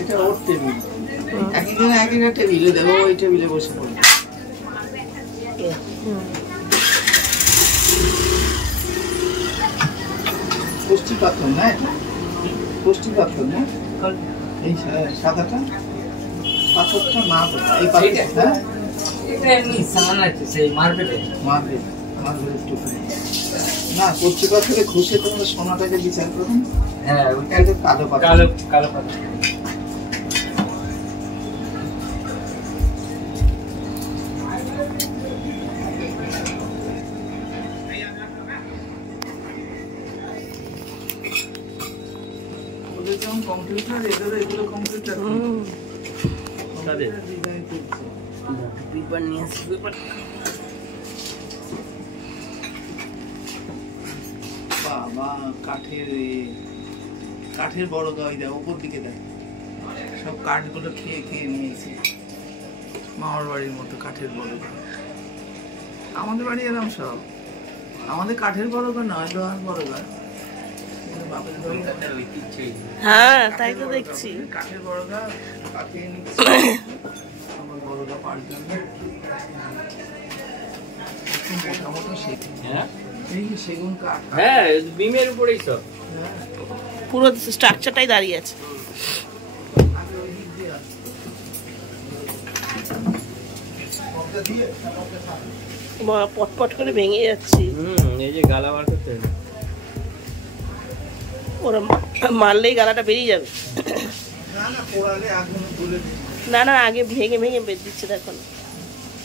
এটা ওর টেবিল, একজনে এক একটা টেবিলে দেবো, ওই টেবিলে বসে পড়বে। পুষ্টি পাথর না, এটা পুষ্টি পাথর না, এই সাদাটা পাথরটা না, এই পাথর। হ্যাঁ, এটা এমনি সামান আছে, সেই মার্কেটে মার্বেল টুকরো না, পুষ্টি পাথরে ঘষে তোমরা সোনাটাকে বিচার করো। হ্যাঁ, ওইটা এটা কালো পাথর, কালো কালো পাথর। ওদের যেমন কম্পিউটার, এগুলো কম্পিউটার। পেপার নিয়ে আসি, পেপার। বাবা, কাঠের বড় গাই দেয়, উপর দিকে দেয়, সব কাঠগুলো খেয়ে খেয়ে নিয়েছে। মামার বাড়ির মতো কাঠের বড় গাই। আমাদের বাড়ি এরকম সব, আমাদের কাঠের বড় গা নয়, লোহার বড় গা। হ্যাঁ, তাই তো দেখছি। কাঠের বড় গা কাটিয়ে নিচ্ছে, আমার বড় গা পাল্টানো। মোটামুটি সেগুন কাঠ। হ্যাঁ, বিমের উপরেই সব, পুরো স্ট্রাকচারটাই দাঁড়িয়ে আছে। পটপট করে ভেঙে যাচ্ছে। এই যে গালা বার করতে হবে, ওরা মারলেই গালাটা বেরিয়ে যাবে। না না, আগে ভেঙে ভেঙে বের দিচ্ছে, দেখো না।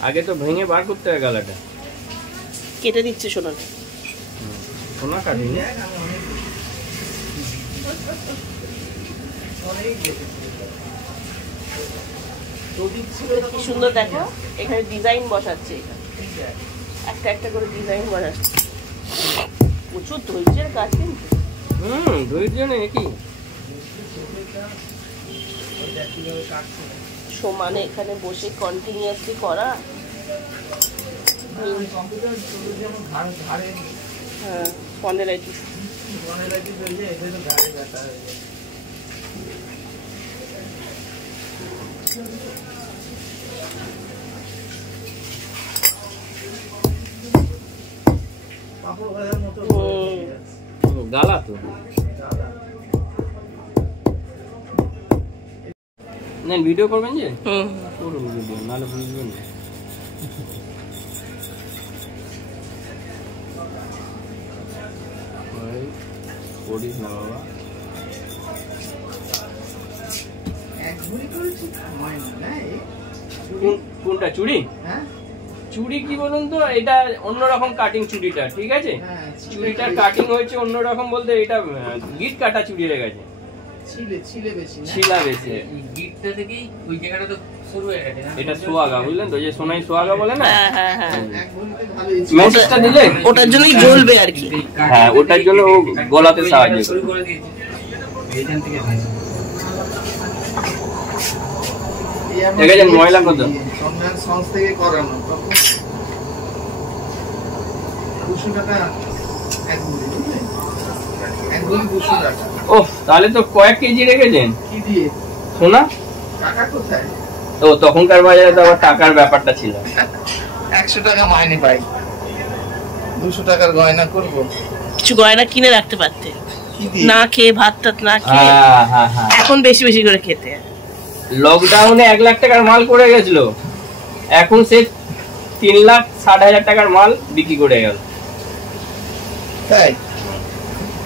আগে তো ভেঙে বার করতে হয় গালাটা, কেটে দিচ্ছে সোনাটা। সোনা কাটিনি। কি সুন্দর দেখো, এখানে ডিজাইন বসাচ্ছে, একটা একটা করে ডিজাইন বসাচ্ছে। প্রচুর ধৈর্যের কাজ কিন্তু। ধৈর্য নেই কি, সমানে এখানে বসে কন্টিনিউয়াসলি করা। হ্যাঁ, স্পন্ডেলাইটিস। গালা তো না, ভিডিও করবেন যে করুন ভিডিও, নাহলে বুঝবেন না। করিস না বাবা, কোনটা চুড়ি? চুড়ি কি বলুন তো, এটা অন্যরকম কাটিং চুড়িটা, ঠিক আছে? চুড়িটার কাটিং হয়েছে অন্যরকম, বলতে এটা গিট কাটা চুড়ি হয়ে গেছে, ছিলা বেশি। গিটটা থেকেই ওই জায়গাটা তো শুরু হয়ে গেছে। এটা সোয়াগা, বুঝলেন তো, যে সোনাই সোয়াগা বলে না, মেসেজটা দিলে ওটার জন্যই জ্বলবে আর কি। হ্যাঁ, ওটার জন্য ও গলাতে সাহায্য করে। এইখান থেকে দেখেছেন ময়লা কত, থেকে করানো 200 টাকা এক ভরি, 200 টাকা। ওহ, তাহলে তো কয়েক কেজি রেখেছেন। কি দিয়ে? সোনা। টাকা কোথায়? তো তখনকার বাজারে তো আবার টাকার ব্যাপারটা ছিল। 100 টাকা মাইনে পাই, 200 টাকার গয়না করব। কিছু গয়না কিনে রাখতে পারতে, না খেয়ে ভাত টাত না খেয়ে। এখন বেশি বেশি করে খেতে। লকডাউনে 1 লাখ টাকার মাল করে গেছিল, এখন সে 3,60,000 টাকার মাল বিক্রি করে গেল। তাই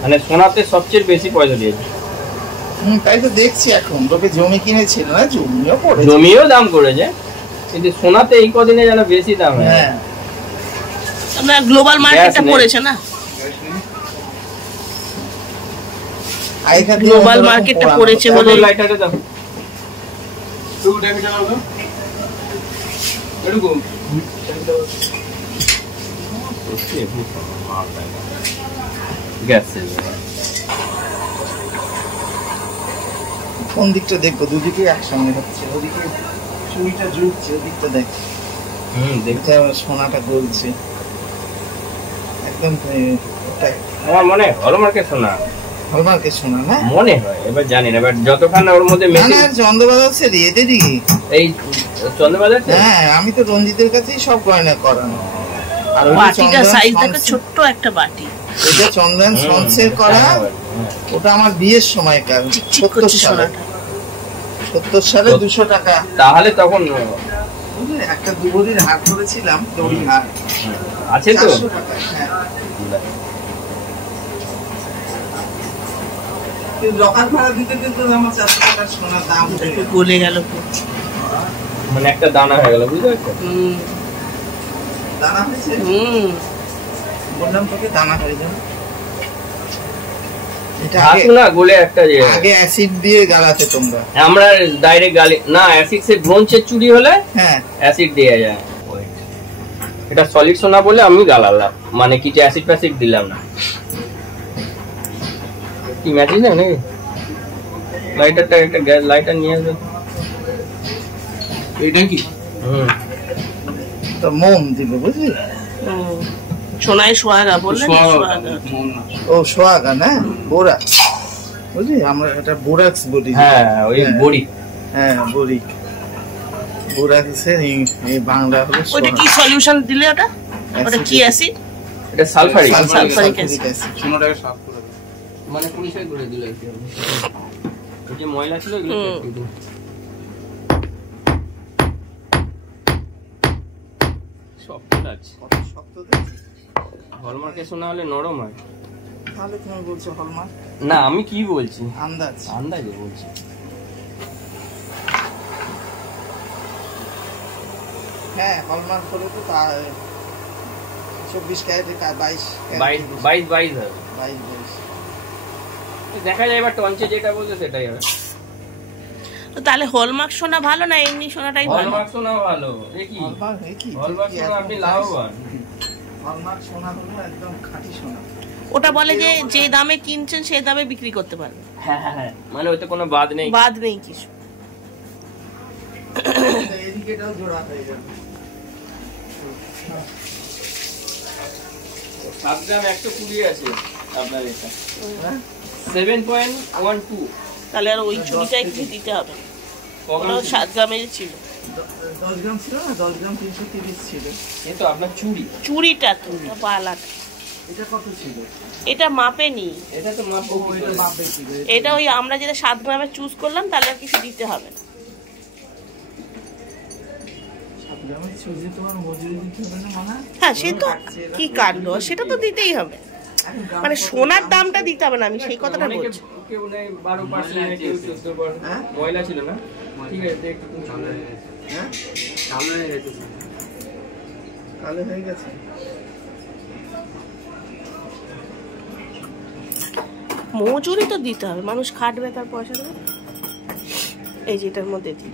মানে সোনাতে সবচেয়ে বেশি পয়সা দিয়েছে। তাই তো দেখছি, এখন লোকে জমি কিনেছিল না, জমিও দাম করেছে, কিন্তু সোনাতে এই কদিনে যেন বেশি দাম। হ্যাঁ, আমরা গ্লোবাল মার্কেটটা পড়েছে না, গ্লোবাল মার্কেটটা পড়েছে বলে। লাইটারে দাও কোন দিকটা দেখবো? দুদিকে একসঙ্গে হচ্ছে, ওদিকে চুড়িটা ঝুলছে, ওদিকটা দেখ। দেখতে সোনাটা গলছে একদম কোনটাই? আমার মনে হয় হলমার্কের সোনা। হলমার্কের সোনা না মনে হয়, এবার জানি না, এবার যতক্ষণ ওর মধ্যে না না চন্দ্রবাজার এদেরই এই চন্দ্রবাজার। হ্যাঁ আমি তো রঞ্জিতের কাছেই সব গয়না করানো। আর বাটিটা সাইজ দেখো, ছোট্ট একটা বাটি। এটা চন্দন সনসের করা, ওটা আমার বিয়ের সময়কার 70 সালে। 70 সালে 200 টাকা। তাহলে তখন একটা দুবরির হার করেছিলাম, দড়ির হার আছে তো। 400 টাকা। হ্যাঁ লকার ভাড়া দিতে দিতে আমার 400 টাকার সোনার দাম গলে গেল, মানে একটা দানা হয়ে গেল, বুঝতে পারছো? দানা হয়েছে। বললাম তোকে দানা হয়ে যাবে। এটা না গলে একটা আগে অ্যাসিড দিয়ে গালাতে তোমরা, আমরা ডাইরেক্ট গালি না, অ্যাসিড সে ব্রোঞ্জের চুড়ি হলে হ্যাঁ অ্যাসিড দেয়া যায়। এটা সলিড সোনা বলে আমি গালালাম, মানে কিছু অ্যাসিড ফ্যাসিড দিলাম না। কি ম্যাচিস না নাকি? লাইটারটা একটা গ্যাস লাইটার নিয়ে আসবে। এটা কি তো মোম দিবে, বুঝলি? সোনায় সোহাগা বললেন, ও সোহাগা না বোরা, বুঝলি? আমরা এটা বোরাক্স বলি। হ্যাঁ ওই বড়ি। হ্যাঁ বড়ি, বোরাক্সের এই বাংলা হলো। ওটা কি সলিউশন দিলে? ওটা কি অ্যাসিড? এটা সালফারিক অ্যাসিড। সোনাটাকে সাফ করে মানে পরিষ্কার করে দিলে আর কি। ওই যে ময়লা ছিল এগুলো কেটে দিন। শক্ত আছে, কত শক্ত দেখছিস? হলমার্কের সোনা হলে নরম হয়। তাহলে তুমি বলছো হলমার্ক? না আমি কি বলছি, আন্দাজে বলছি। হ্যাঁ হলমার্ক হলে তো তা 24 ক্যারেটের 22 হবে। দেখা যায় এবার টঞ্চে যেটা বলছে সেটাই হবে। তো তাহলে হলমার্ক সোনা ভালো না এমনি সোনাটাই ভালো? হলমার্ক সোনা ভালো। হলমার্ক সোনা আপনি লাভবান। হলমার্ক সোনা হলো একদম খাঁটি সোনা। ওটা বলে যে দামে কিনছেন সেই দামে বিক্রি করতে পারবে। হ্যাঁ মানে ওতে কোনো বাদ নেই কিছু। এদিকেটাও জোড়া হয়ে যাবে। 7 গ্রাম 120 আছে আপনার এটা 7.12। তাহলে আর ওই চুড়িটাই কিছু দিতে হবে। ওটা 7 গ্রামের ছিল। 10 গ্রাম ছিল না, 10 গ্রাম 330 ছিল। এই তো আপনার চুড়িটা তো পালাটা। এটা কত ছিল? এটা মাপে নি, এটা তো মাপে ছিল। এটা ওই আমরা যেটা 7 গ্রামে চুজ করলাম তাহলে আর কিছু দিতে হবে না। 7 গ্রামের চুজে তোমার মজুরি দিতে হবে না মানে? হ্যাঁ সে তো কি কাণ্ড, সেটা তো দিতেই হবে, মানে সোনার দামটা দিতে হবে না, আমি সেই কথাটা বলছি। কেউ নেই 12% কেউ 14%। ময়লা ছিল না, ঠিক আছে একটু কালো হয়ে গেছে। হ্যাঁ কালো হয়ে গেছে। মজুরি তো দিতে হবে, মানুষ খাটবে তার পয়সা দেবে। এই যে এটার মধ্যে দিই